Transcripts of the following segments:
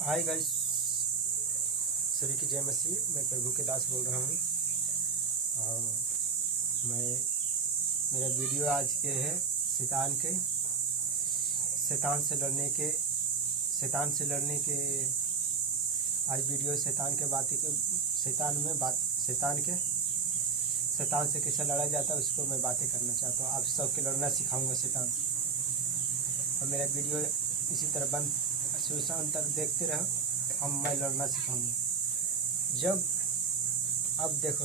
Hi guys, सभी की जय मसीह। मैं प्रभु के दास बोल रहा हूँ और मेरा वीडियो आज के है शैतान से लड़ने के। आज वीडियो शैतान से कैसे लड़ा जाता है उसको मैं बातें करना चाहता हूँ। आप सबके लड़ना सिखाऊंगा शैतान से। और मेरा वीडियो इसी तरह बंद शुरू से अंत तक देखते रहो। मैं लड़ना सिखाऊंगा। जब अब देखो,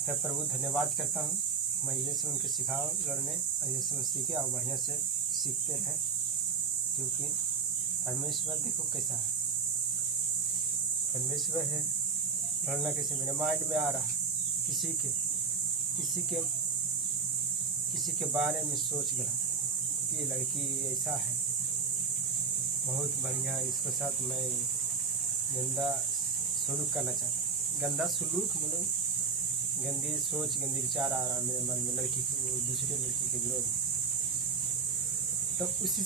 मैं प्रभु धन्यवाद करता हूँ। मैं ये से उनके सिखाओ लड़ने और ये से सीखे और बढ़िया से सीखते रहें, क्योंकि परमेश्वर देखो कैसा है। परमेश्वर है। लड़ना कैसे मेरे माइंड में आ रहा है। किसी के बारे में सोच गलत, ये लड़की ऐसा है, बहुत बढ़िया, इसके साथ मैं गंदा सलूक करना चाहता हूँ। गंदा सलूक मतलब गंदी सोच, गंदी विचार आ रहा है मेरे मन में लड़की की, दूसरे लड़की के विरोध में। तो उसी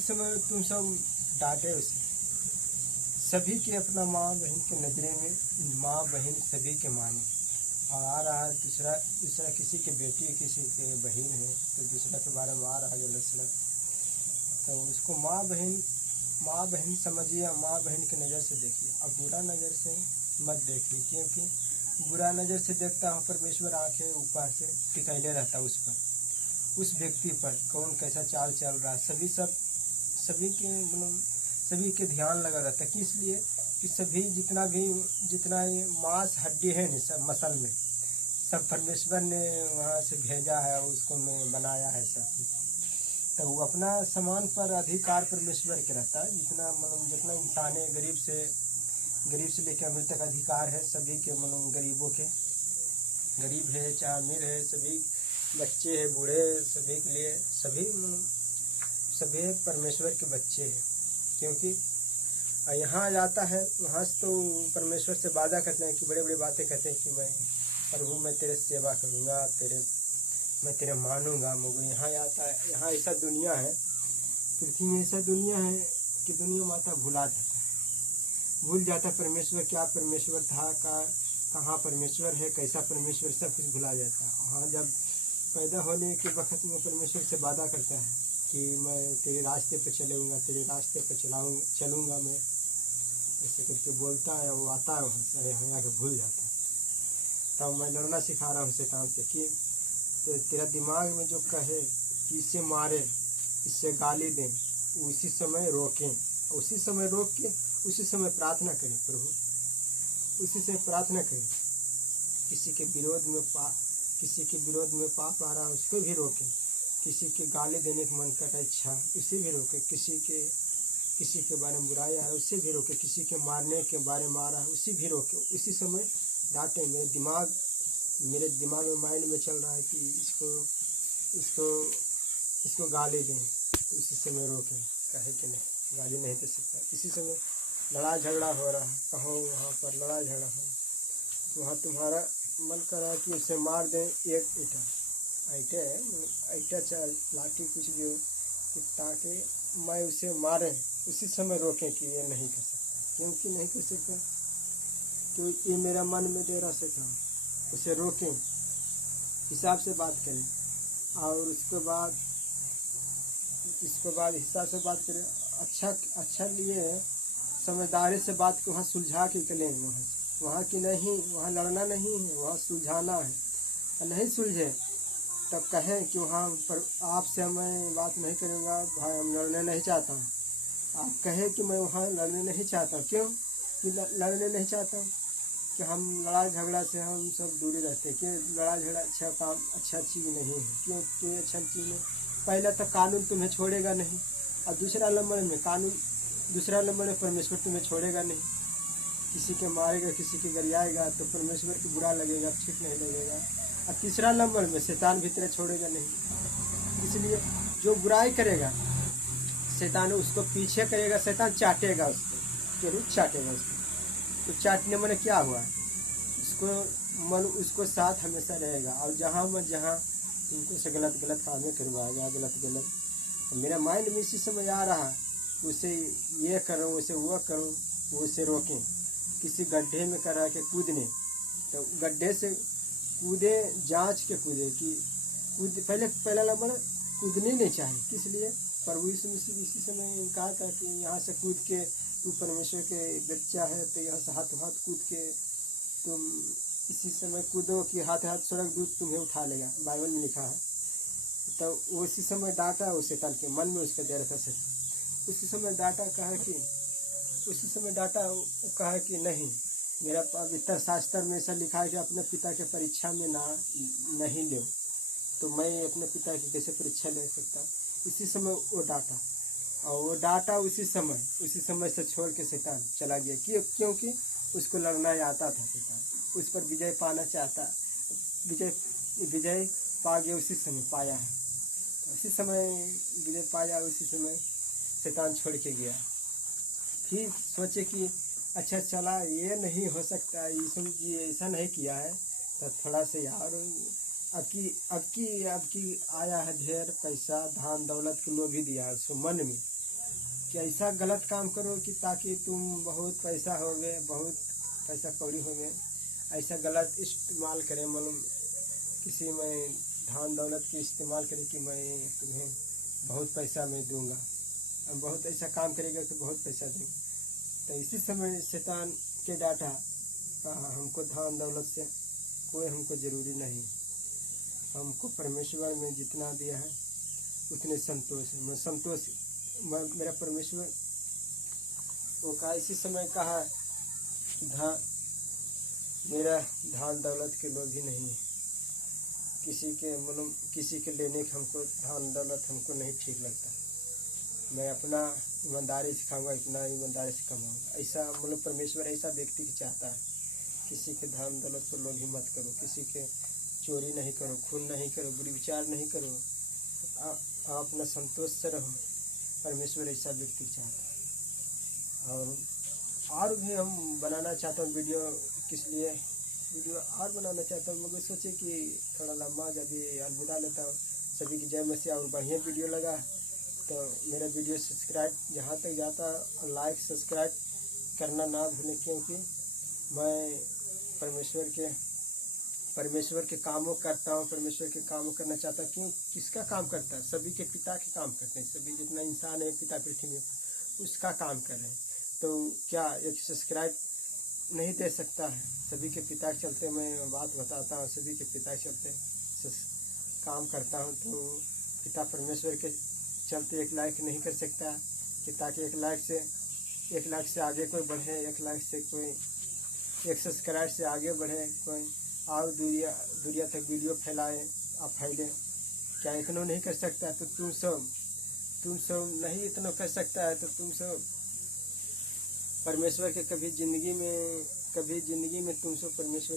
समय तुम सब डांटे उसे। सभी के अपना माँ बहन के नजरे में माँ बहन सभी के माने, और आ रहा है दूसरा किसी के बेटी किसी के बहन है तो दूसरा के बारे में आ रहा है जो लक्षण। तो उसको माँ बहन समझिए, माँ बहन की नज़र से देखिए। अब बुरा नज़र से मत देखिए, क्योंकि बुरा नज़र से देखता हूँ परमेश्वर आंखें ऊपर से टिकैले रहता है उस पर, उस व्यक्ति पर कौन कैसा चाल चल रहा है। सभी के ध्यान लगा रहता है। किस लिए कि सभी जितना ये मांस हड्डी है न, सब मसल में सब परमेश्वर ने वहाँ से भेजा है, उसको में बनाया है सब कुछ। तो वो अपना समान पर अधिकार परमेश्वर के रहता है। जितना इंसान है, गरीब से लेकर अमीर तक अधिकार है सभी के। गरीबों के, गरीब है चाहे अमीर है, सभी बच्चे हैं बूढ़े, सभी के लिए सभी परमेश्वर के बच्चे हैं। क्योंकि यहाँ जाता है, वहाँ से तो परमेश्वर से वादा करते हैं कि बड़े बड़े बातें कहते हैं कि मैं तेरे सेवा करूँगा, मैं तेरे मानूंगा। मगर यहाँ आता है, यहाँ ऐसा दुनिया है, पृथ्वी में ऐसा दुनिया है कि दुनिया माता भूल जाता परमेश्वर क्या परमेश्वर था, कहाँ परमेश्वर है, कैसा परमेश्वर, सब कुछ भुला जाता है। वहाँ जब पैदा होने के वक्त में परमेश्वर से वादा करता है कि मैं तेरे रास्ते पर चलूँगा, तेरे रास्ते पर चलूँगा मैं, ऐसे करके बोलता है। वो आता है वहाँ से, यहाँ आके भूल जाता है। तब मैं लड़ना सिखा रहा हूँ शैतान से कि तेरा दिमाग में जो कहे कि इसे मारे, इससे गाली दें, उसी समय रोकें, उसी समय रोक के उसी समय प्रार्थना करें प्रभु, उसी से प्रार्थना करें। किसी के विरोध में पाप आ रहा है उसको भी रोकें। किसी के गाली देने का मन कर इच्छा उसे भी रोके। किसी के बारे में बुराई आ रहा है उससे भी रोके। किसी के मारने के बारे में आ रहा है उसे भी रोके। उसी समय डांटे। मेरे दिमाग में माइंड में चल रहा है कि इसको गाली दें, उसी समय रोकें। कहे कि नहीं, गाली नहीं दे सकता। इसी समय लड़ाई झगड़ा हो रहा है, कहो वहाँ पर लड़ाई झगड़ा हो, वहाँ तुम्हारा मन कर रहा है कि उसे मार दें एक ईटा चाहे लाठी कुछ भी हो, ताकि मैं उसे मारे। उसी समय रोकें कि ये नहीं कर सकता। क्योंकि नहीं कर सकता, तो ये मेरा मन में दे रहा शैतान। उसे रोकें, हिसाब से बात करें, और उसके बाद हिसाब से बात करें। अच्छा लिए समझदारी से बात को वहाँ सुलझा के निकलें। वहाँ की नहीं, वहाँ लड़ना नहीं है, वहाँ सुलझाना है। और नहीं सुलझे तब कहें कि वहाँ पर आपसे मैं बात नहीं करूँगा भाई, हम लड़ने नहीं चाहता हूँ। आप कहें कि मैं वहाँ लड़ने नहीं चाहता हूँ। क्यों कि लड़ने नहीं चाहता हूँ कि हम लड़ाई झगड़ा से हम सब दूरी रहते हैं। कि लड़ाई झगड़ा अच्छा चीज़ नहीं है। क्योंकि अच्छा चीज़ नहीं, पहले तो कानून तुम्हें छोड़ेगा नहीं, और दूसरा नंबर में परमेश्वर तुम्हें छोड़ेगा नहीं। किसी के मारेगा, किसी के गरियाएगा तो परमेश्वर को बुरा लगेगा, ठीक नहीं लगेगा। और तीसरा नंबर में शैतान भी तेरे छोड़ेगा नहीं। इसलिए जो बुराई करेगा शैतान उसको पीछे करेगा, शैतान चाटेगा उसको, जरूर चाटेगा उसको। तो चाटने में क्या हुआ, उसको साथ हमेशा रहेगा। और जहाँ तुमको से गलत कामें करवाएगा, गलत। मेरा माइंड में इसी समय आ रहा उसे ये करूँ, उसे वो करूँ, वो उसे रोकें। किसी गड्ढे में करा के कूदने, तो गड्ढे से कूदे, जांच के कूदे कि पहला नंबर कूदने नहीं चाहिए। किस लिए? प्रभु यीशु मसीह इसी समय कहा था कि यहाँ से कूद के, तू परमेश्वर के बच्चा है तो यहाँ से हाथों हाथ कूद के तुम इसी समय कूदो कि हाथ हाथ स्वर्गदूत तुम्हें उठा लेगा, बाइबल में लिखा है। तो उसी समय डांटा उस शैतान के मन में, उसका दे रहा था शैतान। उसी समय डांटा, कहा कि नहीं, मेरा पवित्र शास्त्र में ऐसा लिखा है कि अपने पिता के परीक्षा में नहीं लो, तो मैं अपने पिता की कैसे परीक्षा ले सकता। इसी समय वो डांटा, और वो डांटा उसी समय से छोड़ के शैतान चला गया। क्योंकि उसको लड़ना आता था। शैतान उस पर विजय पाना चाहता, विजय पा गया, उसी समय पाया है। उसी समय विजय पाया, उसी समय शैतान छोड़ के गया। फिर सोचे कि अच्छा चला, ये नहीं हो सकता, यीशु जी ऐसा नहीं किया है, तो थोड़ा से यार अब की आया है ढेर पैसा, धान दौलत को लोभी दिया उसको मन में कि ऐसा गलत काम करो कि ताकि तुम बहुत पैसा होगे, बहुत पैसा कौड़ी होगे, ऐसा गलत इस्तेमाल करें, मतलब किसी में धान दौलत की इस्तेमाल करे कि मैं तुम्हें बहुत पैसा मैं दूंगा, बहुत ऐसा काम करेगा तो बहुत पैसा दूंगा। तो इसी समय शैतान के डांटा, हमको धान दौलत से कोई हमको ज़रूरी नहीं, हमको परमेश्वर में जितना दिया है उतने संतोष है, मैं संतोष, मेरा परमेश्वर वो कहा। इसी समय कहा मेरा धान दौलत के लोभी नहीं है, किसी के लेने के हमको धान दौलत हमको नहीं ठीक लगता, मैं अपना ईमानदारी सिखाऊंगा, इतना ईमानदारी से कमाऊंगा। ऐसा परमेश्वर ऐसा व्यक्ति की चाहता है। किसी के धान दौलत को लोभी मत करो, किसी के चोरी नहीं करो, खून नहीं करो, बुरी विचार नहीं करो, अपना संतोष से रहो। परमेश्वर ऐसा व्यक्ति चाहता है। और भी हम बनाना चाहता हूँ वीडियो, किस लिए वीडियो और बनाना चाहता हूँ, मगर सोचे कि थोड़ा लंबा, जब भी अलविदा लेता हूँ। सभी की जय मसीह। और बढ़िया वीडियो लगा तो मेरा वीडियो सब्सक्राइब जहाँ तक जाता, लाइक सब्सक्राइब करना ना भूलें, क्योंकि मैं परमेश्वर के कामों करता हूँ, परमेश्वर के कामों करना चाहता हूँ। क्यों? किसका काम करता है? सभी के पिता के काम करते हैं, सभी जितना इंसान है पिता पृथ्वी में उसका काम कर रहे हैं। तो क्या एक सब्सक्राइब नहीं दे सकता है? सभी के पिता के चलते मैं बात बताता हूँ, सभी के पिता के चलते काम करता हूँ। तो पिता परमेश्वर के चलते एक लाइक नहीं कर सकता कि ताकि एक लाइक से आगे कोई बढ़े, एक लाइक से कोई, एक सब्सक्राइब से आगे बढ़े कोई, और दुनिया तक वीडियो फैले। क्या इतना नहीं कर सकता? तो तुम सब नहीं इतना कर सकता है, तो तुम सब परमेश्वर के कभी जिंदगी में तुम सब परमेश्वर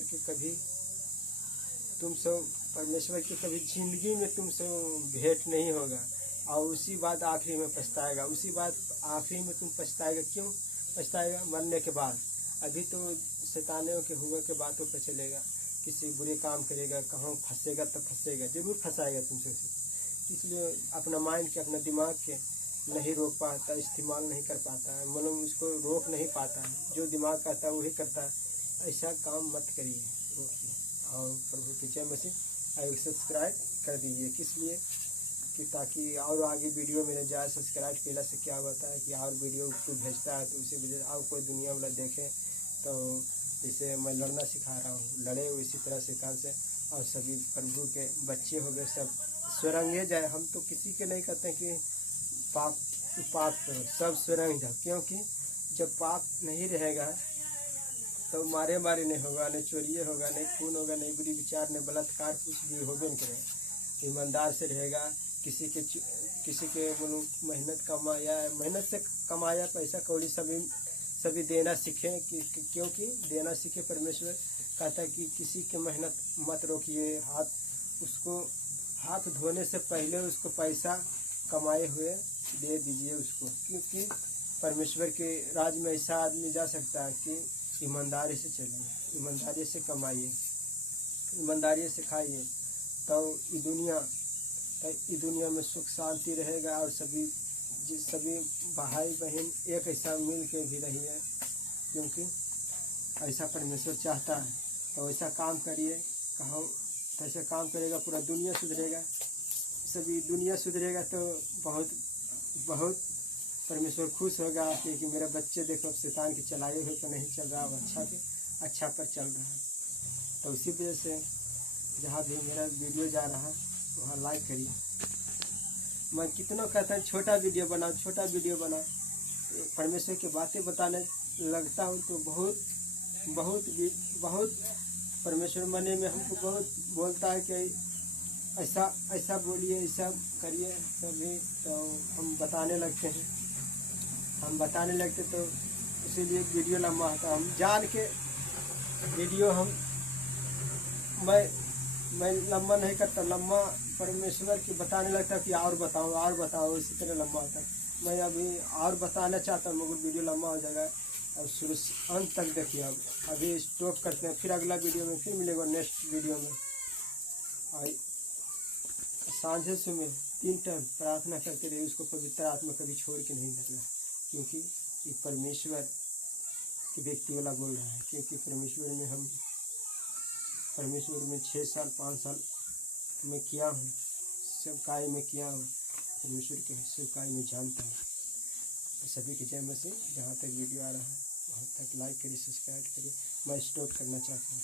के कभी जिंदगी में तुम सब भेंट नहीं होगा। और उसी बात आखिरी में पछताएगा, तुम पछताएगा। क्यों पछताएगा? मरने के बाद। अभी तो शैतानियों के हुए के बातों पर चलेगा, किसी बुरे काम करेगा, कहाँ फंसेगा, तब फंसेगा, जरूर फंसाएगा तुमसे। इसलिए अपना माइंड के, अपना दिमाग के नहीं रोक पाता, इस्तेमाल नहीं कर पाता है, उसको रोक नहीं पाता है। जो दिमाग कहता है वही करता है। ऐसा काम मत करिए, रोकिए। और प्रभु की जय मसीह। और सब्सक्राइब कर दीजिए, किस लिए कि ताकि और आगे वीडियो मेरे जाए। सब्सक्राइब केला से क्या होता है कि और वीडियो यूट्यूब भेजता है, तो उसी वजह और कोई दुनिया वाला देखे। तो जैसे मैं लड़ना सिखा रहा हूँ, लड़े इसी तरह शैतान से। और सभी प्रभु के बच्चे हो गए, सब सुरंगे जाए। हम तो किसी के नहीं कहते कि पाप करो, सब सुरंग जाओ। क्योंकि जब पाप नहीं रहेगा तो मारे नहीं होगा, नहीं चोरी होगा, नहीं खून होगा, नहीं बुरी विचार, नहीं बलात्कार, कुछ भी होगा नहीं करेगा। ईमानदार से रहेगा। किसी के मेहनत से कमाया पैसा कौड़ी सभी देना सीखें। क्योंकि देना सीखे। परमेश्वर कहता है कि किसी की मेहनत मत रोकिए। हाथ धोने से पहले उसको पैसा कमाए हुए दे दीजिए उसको। क्योंकि परमेश्वर के राज में ऐसा आदमी जा सकता है कि ईमानदारी से चलिए, ईमानदारी से कमाइए, ईमानदारी से खाइए, तो ये दुनिया में सुख शांति रहेगा। और सभी जिस सभी भाई बहन एक ऐसा मिल के भी रहिए, क्योंकि ऐसा परमेश्वर चाहता है। तो ऐसा काम करिए, कहाँ ऐसा काम करेगा पूरा दुनिया सुधरेगा, सभी दुनिया सुधरेगा तो बहुत बहुत परमेश्वर खुश होगा कि मेरा बच्चे देखो अब शैतान के चलाए हुए तो नहीं चल रहा, अब अच्छा पर चल रहा है। तो उसी वजह से जहाँ भी मेरा वीडियो जा रहा है वहाँ लाइक करिए। मैं कितना कहता हूँ छोटा वीडियो बनाओ, परमेश्वर की बातें बताने लगता हूँ तो बहुत परमेश्वर मने में हमको बहुत बोलता है कि ऐसा बोलिए, ऐसा करिए सभी। तो हम बताने लगते तो इसीलिए वीडियो लंबा होता। हम जान के वीडियो मैं लंबा नहीं करता, लंबा परमेश्वर की बताने लगता कि और बताओ, इसी तरह लंबा होता। मैं अभी और बताना चाहता हूँ मगर वीडियो लंबा हो जाएगा। और शुरू से अंत तक देखिए। अभी स्टॉप करते हैं, फिर अगला वीडियो में फिर मिलेगा, नेक्स्ट वीडियो में। और सांझे सुबह 3 टाइम प्रार्थना करते रहिए, उसको पवित्र आत्मा कभी छोड़ के नहीं धरना, क्योंकि ये परमेश्वर की व्यक्ति वाला बोल रहा है। क्योंकि परमेश्वर में 6 साल 5 साल मैं किया हूँ, सब कार्य में किया हूँ, परमेश्वर के सब कार्य में जानता हूँ। सभी की जय मसीह। जहाँ तक वीडियो आ रहा है वहाँ तक लाइक करिए, सब्सक्राइब करिए। मैं स्टॉप करना चाहता हूँ।